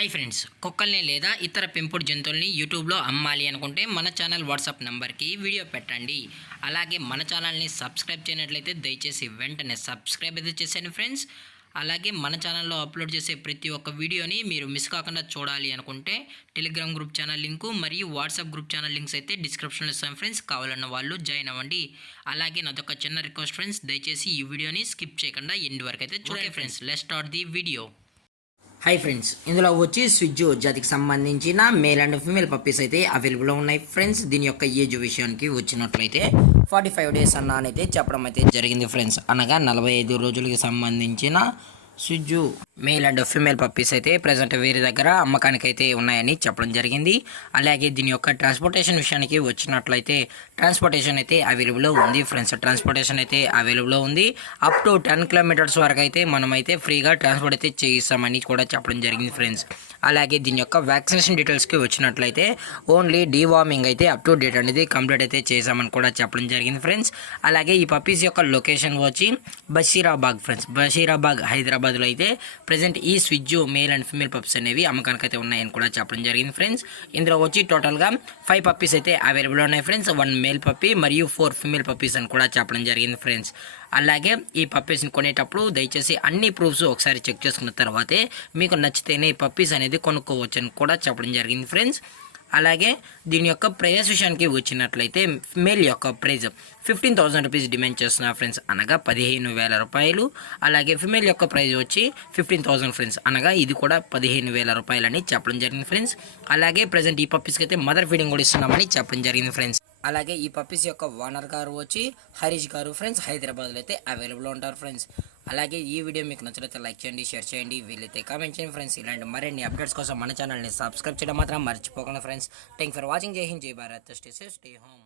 Hi friends, కుక్కల్ని లేదా ఇతర పెంపుడు జంతువుల్ని యూట్యూబ్లో అమ్మాలి అనుకుంటే మన ఛానల్ వాట్సాప్ నెంబర్కి వీడియో పెట్టండి. అలాగే మన ఛానల్ని సబ్స్క్రైబ్ చేయనట్లయితే దయచేసి వెంటనే సబ్స్క్రైబ్ అయితే చేసేయండి ఫ్రెండ్స్. అలాగే మన ఛానల్లో అప్లోడ్ చేసే ప్రతి ఒక్క వీడియోని మీరు మిస్ కాకుండా చూడాలి అనుకుంటే టెలిగ్రామ్ గ్రూప్ ఛానల్ లింకు మరియు వాట్సాప్ గ్రూప్ ఛానల్ లింక్స్ అయితే డిస్క్రిప్షన్లో ఇస్తాం ఫ్రెండ్స్. కావాలన్న వాళ్ళు జాయిన్ అవ్వండి. అలాగే నాదొక చిన్న రిక్వెస్ట్ ఫ్రెండ్స్, దయచేసి ఈ వీడియోని స్కిప్ చేయకుండా ఎండ్ వరకు అయితే చూడండి friends. Let's start the video. Hi friends, ఇందులో వచ్చి స్విజ్జు జాతికి సంబంధించిన మేల్ అండ్ ఫీమేల్ పప్పీస్ అయితే అవైలబుల్లో ఉన్నాయి ఫ్రెండ్స్. దీని యొక్క ఏజ్ విషయానికి వచ్చినట్లయితే 45 డేస్ అన్ననైతే చెప్పడం అయితే జరిగింది ఫ్రెండ్స్. అనగా 45 రోజులకి సంబంధించిన స్విజ్జు మేల్ అండ్ ఫీమేల్ పప్పీస్ అయితే ప్రజెంట్ వీరి దగ్గర అమ్మకానికి అయితే ఉన్నాయని చెప్పడం జరిగింది. అలాగే దీని యొక్క ట్రాన్స్పోర్టేషన్ విషయానికి వచ్చినట్లయితే ట్రాన్స్పోర్టేషన్ అయితే అవైలబుల్లో ఉంది ఫ్రెండ్స్. ట్రాన్స్పోర్టేషన్ అయితే అవైలబుల్లో ఉంది. అప్ టు 10 కిలోమీటర్స్ వరకు అయితే మనమైతే ఫ్రీగా ట్రాన్స్పోర్ట్ అయితే చేయిస్తామని కూడా చెప్పడం జరిగింది ఫ్రెండ్స్. అలాగే దీని యొక్క వ్యాక్సినేషన్ డీటెయిల్స్కి వచ్చినట్లయితే ఓన్లీ డీవార్మింగ్ అయితే అప్ టు డేట్ అనేది కంప్లీట్ అయితే చేసామని కూడా చెప్పడం జరిగింది ఫ్రెండ్స్. అలాగే ఈ పప్పీస్ యొక్క లొకేషన్ వచ్చి బషీరాబాగ్ ఫ్రెండ్స్. బషీరాబాగ్ హైదరాబాద్లో అయితే ప్రజెంట్ ఈ స్విజ్జు మేల్ అండ్ ఫీమేల్ పప్పీస్ అనేవి అమ్మకానికి అయితే ఉన్నాయని కూడా చెప్పడం జరిగింది ఫ్రెండ్స్. ఇందులో వచ్చి టోటల్గా 5 పప్పీస్ అయితే అవైలబుల్ ఉన్నాయి ఫ్రెండ్స్. 1 మేల్ పప్పీ మరియు 4 ఫీమేల్ పప్పీస్ అని కూడా చెప్పడం జరిగింది ఫ్రెండ్స్. అలాగే ఈ పప్పీస్ని కొనేటప్పుడు దయచేసి అన్ని ప్రూఫ్స్ ఒకసారి చెక్ చేసుకున్న తర్వాతే మీకు నచ్చితేనే ఈ పప్పీస్ అనేది కొనుక్కోవచ్చు అని కూడా చెప్పడం జరిగింది ఫ్రెండ్స్. అలాగే దీని యొక్క ప్రైస్ విషయానికి వచ్చినట్లయితే మేల్ యొక్క ప్రైజ్ 15,000 రూపీస్ డిమాండ్ చేస్తున్నారు ఫ్రెండ్స్, అనగా 15,000 రూపాయలు. అలాగే ఫిమేల్ యొక్క ప్రైజ్ వచ్చి 15,000 ఫ్రెండ్స్, అనగా ఇది కూడా 15,000 రూపాయలు అని చెప్పడం జరిగింది ఫ్రెండ్స్. అలాగే ప్రజెంట్ ఈ పప్పీస్కి అయితే మదర్ ఫీడింగ్ కూడా ఇస్తున్నామని చెప్పడం జరిగింది ఫ్రెండ్స్. అలాగే ఈ పప్పీస్ యొక్క ఓనర్ గారు వచ్చి హరీష్ గారు ఫ్రెండ్స్, హైదరాబాద్లో అయితే అవైలబుల్ ఉంటారు ఫ్రెండ్స్. అలాగే ఈ వీడియో మీకు నచ్చినట్లయితే లైక్ చేయండి, షేర్ చేయండి, వీలైతే కామెంట్ చేయండి ఫ్రెండ్స్. ఇలాంటి మరిన్ని అప్డేట్స్ కోసం మన ఛానల్ని సబ్స్క్రైబ్ చేయడం మాత్రం మర్చిపోకండి ఫ్రెండ్స్. Thank for watching. జై హింద్, జై Bharat, stay safe, stay home.